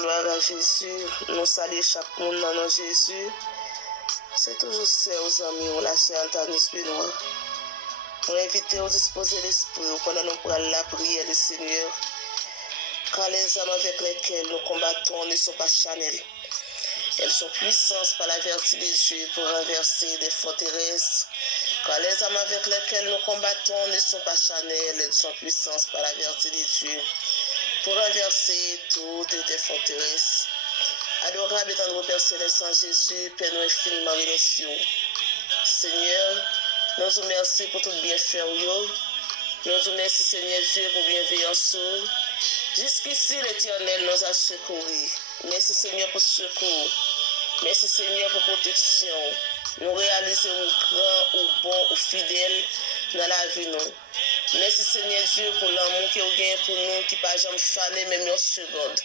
gloire à Jésus. Nous saluons chaque monde dans Jésus. C'est toujours ça, aux amis, on l'a fait Antanis Benoît. On invite à disposer l'esprit pendant nous prenons la prière du Seigneur. Car les âmes avec lesquelles nous combattons ne sont pas charnelles. Elles sont puissantes par la vertu de Dieu pour renverser des forteresses. Car les âmes avec lesquelles nous combattons ne sont pas charnelles, elles sont puissantes par la vertu de Dieu pour renverser toutes les forteresses. Adorable et tendre Père Céleste en Jésus, Père nous infiniment remercions. Seigneur, nous vous remercions pour tout bienfait. Nous vous remercions, Seigneur Dieu, pour bienveillance. Jusqu'ici, l'Éternel nous a secourus. Merci, Seigneur, pour secours. Merci, Seigneur, pour protection. Nous réalisons grand ou bon ou fidèle dans la vie. Nous. Merci, Seigneur Dieu, pour l'amour que vous gagnez pour nous, qui ne pas jamais faner même une seconde.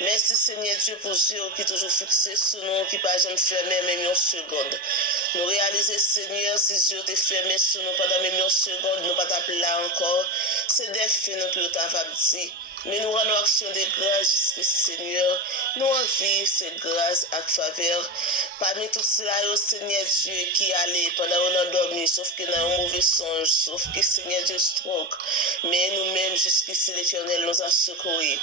Merci, Seigneur Dieu, pour Dieu qui est toujours fixé sur nous, qui ne pas jamais fermer même une seconde. Nous réalisons, Seigneur, si Dieu t'est fermé sur nous pendant même une seconde, nous ne pas t'appeler là encore. C'est des faits, nous pouvons t'avoir dit. Mais nous rendons action de grâce jusqu'ici, Seigneur. Nous envions ces grâces à faveur. Parmi tout cela, au Seigneur Dieu qui allait pendant qu'on a dormi, sauf que dans un mauvais songe, sauf que Seigneur Dieu stroke. Mais nous-mêmes, jusqu'ici, l'Éternel nous a secourus.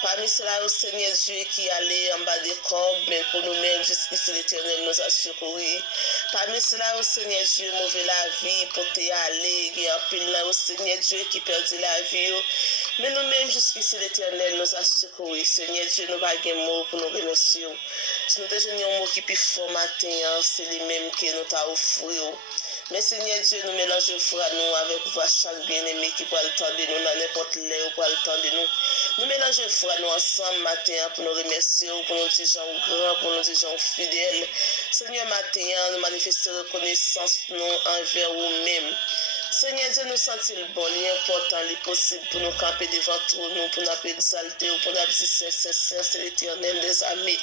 Parmi cela, au Seigneur Dieu qui allait en bas des combes, mais pour nous-mêmes, jusqu'ici, l'Éternel nous a secourus. Parmi cela, au Seigneur Dieu, mauvais la vie, pour te aller, et en pile là, au Seigneur Dieu qui perdit la vie. Mais nous-mêmes, jusqu'ici, l'Éternel nous a secourus. Seigneur Dieu, nous n'avons pas de mots pour nous remercier. Si nous avons un mot qui est plus fort matin, c'est les mêmes que nous avons offert. Mais Seigneur Dieu, nous mélangeons foi nous avec voix chaque bien-aimé qui peut le temps de nous, dans n'importe l'heure pour le temps de nous. Nous mélangeons foi nous ensemble matin pour nous remercier, pour nous dire gens grands, pour nous dire gens fidèles. Seigneur, matin, nous manifestons reconnaissance nous envers nous-mêmes. Seigneur Dieu, nous sentons le bon, l'important, le possible pour nous camper devant nous, pour nous exalter, pour nous dire c'est l'Éternel des armées,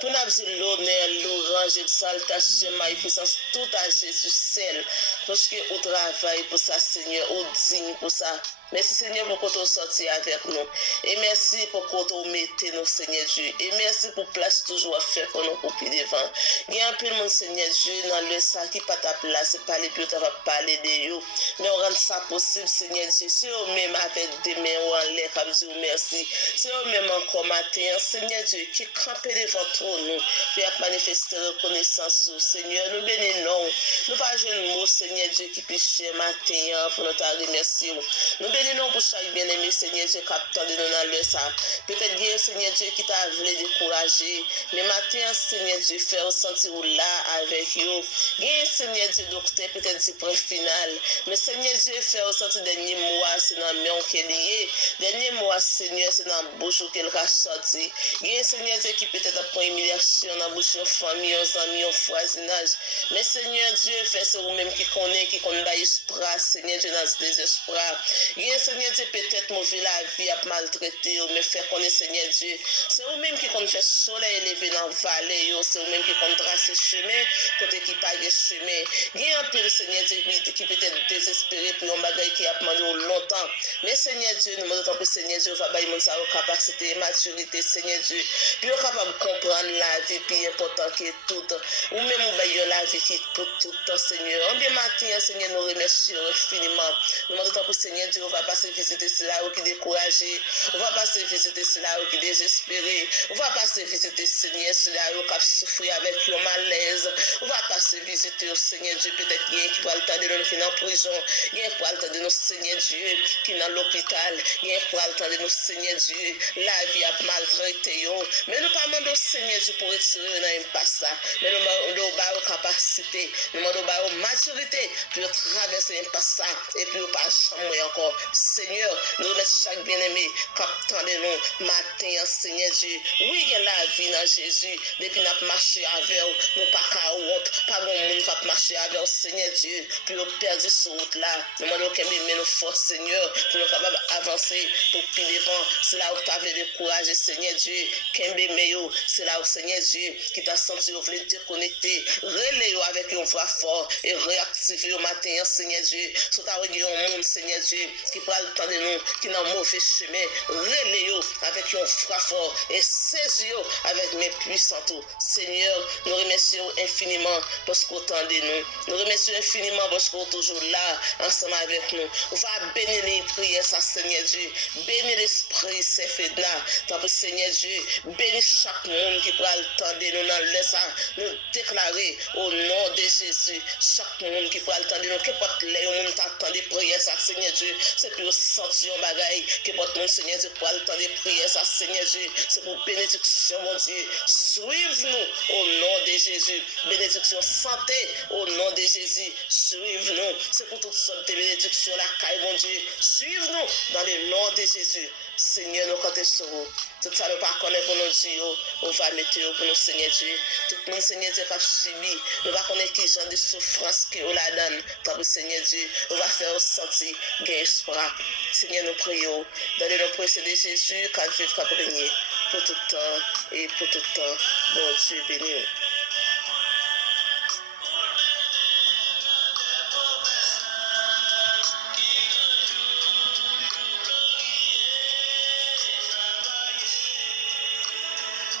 pour nous dire l'honneur, l'orange, l'exaltation, ma puissance, tout à Jésus seul, parce que au travail pour ça, Seigneur, au digne pour ça. Merci Seigneur pour que tu sorti avec nous. Et merci pour que tu mettez nous, Seigneur Dieu. Et merci pour place toujours à faire pour nous couper devant. Il y a un peu de monde, Seigneur Dieu, dans le sac qui pas ta place, c'est pas les plus tu vas parler de eux. Mais on rend ça possible, Seigneur Dieu. C'est eux-mêmes avec des mains en l'air, comme Dieu merci. C'est eux-mêmes encore matin, Seigneur Dieu, qui campent devant nous, pour manifester reconnaissance, Seigneur. Nous bénissons. Nous pas un mot, Seigneur Dieu, qui piche matin pour nous remercier. Nous bénissons pour chaque bien-aimé, Seigneur Dieu, capteur de nous dans le ça. Peut-être bien, Seigneur Dieu, qui t'a voulu décourager. Mais matin, Seigneur Dieu, faire sentir là avec eux. Bien, Seigneur Dieu, docteur, peut-être c'est point final. Mais Seigneur Dieu, faire sentir dernier mois, c'est dans le main qui est lié. Dernier mois, Seigneur, c'est dans la bouche qu'elle a sorti. Bien, Seigneur Dieu, qui peut-être après humiliation dans la bouche de famille, aux amis, au voisinage. Mais Seigneur Dieu, fait c'est vous-même qui connaît l'espoir, Seigneur Dieu, dans ce désespoir. Bien, Seigneur Dieu, peut-être mauvais la vie a maltraité, mais faire connaître, Seigneur Dieu. C'est vous-même qui compte faire soleil élevé dans la vallée, c'est vous-même qui compte tracer chemin, côté qui pas de chemin. Bien, un peu, Seigneur Dieu, qui peut être désespéré pour un bagage qui a demandé longtemps. Mais Seigneur Dieu, nous demandons que Seigneur Dieu va bailler sa capacité, maturité, Seigneur Dieu, puis on est capable de comprendre la vie plus important que tout. Ou même on bailler la vie qui pour tout le temps, Seigneur. En bien matin, Seigneur, nous remercions infiniment. Nous demandons que Seigneur Dieu, on va passer visiter cela qui est découragé, on va passer visiter cela qui est désespéré, on va passer visiter Seigneur cela qui a souffert avec un malaise, on va passer visiter au Seigneur Dieu, peut-être qu'il y a qui va le temps de nous finir en prison, il y a qui va le temps de nous Seigneur Dieu qui est dans l'hôpital, il y a qui va le temps de nous Seigneur Dieu, la vie a maltraité, mais nous pas demander au Seigneur Dieu pour retirer dans impasse, mais nous demandons aux capacités, nous demandons aux maturité pour traverser l'impasse et puis pas chambre encore. Seigneur, nous remercions chaque bien-aimé qui attendait nous matin, Seigneur Dieu. Oui, il y a la vie dans Jésus. Depuis nous marcher avec nous, pas qu'à honte, pas bon monde qui marcher avec Seigneur Dieu. Puis nous perdons ce route là. Nous demandons que nous force, Seigneur, pour nous capables d'avancer pour plus devant. C'est là où tu avais découragé, Seigneur Dieu. C'est là où, Seigneur Dieu, qui t'a senti, vous voulez te connecter. Relais avec une voix forte et réactiver au matin, Seigneur Dieu. Sur ta réunion, monde, Seigneur Dieu, qui prend le temps de nous, qui dans mauvais chemin, relais avec un froid fort et saisis avec mes puissants. Seigneur, nous remercions infiniment parce qu'au temps de nous. Nous remercions infiniment parce qu'on est toujours là, ensemble avec nous. On va bénir les prières, ça, Seigneur Dieu. Bénis l'esprit, c'est fait là. Tant que Seigneur Dieu, bénis chaque monde qui prend le temps de nous, laisse nous déclarer au nom de Jésus. Chaque monde qui prend le temps de nous, qu'importe les monde t'attend des prières, ça, Seigneur Dieu. C'est pour sentir un bagaille, qu'importe mon Seigneur Dieu, prend le temps de prières, ça, Seigneur Dieu. C'est pour bénédiction, mon Dieu. Suive-nous au nom de Jésus. Bénédiction santé au nom de Jésus. Suive-nous. C'est pour toutes sortes de bénédictions, la caille, mon Dieu. Suive-nous dans le nom de Jésus. Seigneur, nous comptons sur vous. Tout ça, nous ne connaissons pas pour nous dire, on va mettre pour nous, Seigneur Dieu. Tout le monde, Seigneur Dieu, qui a subi, nous ne connaissons pas qui genre de souffrance que nous la donne. Tant que Seigneur Dieu, on va faire sentir gain espoir. Seigneur, nous prions. Dans le nom précieux de Jésus, qu'à vivre, qu'à régner pour tout temps et pour tout temps. Bon Dieu, béni.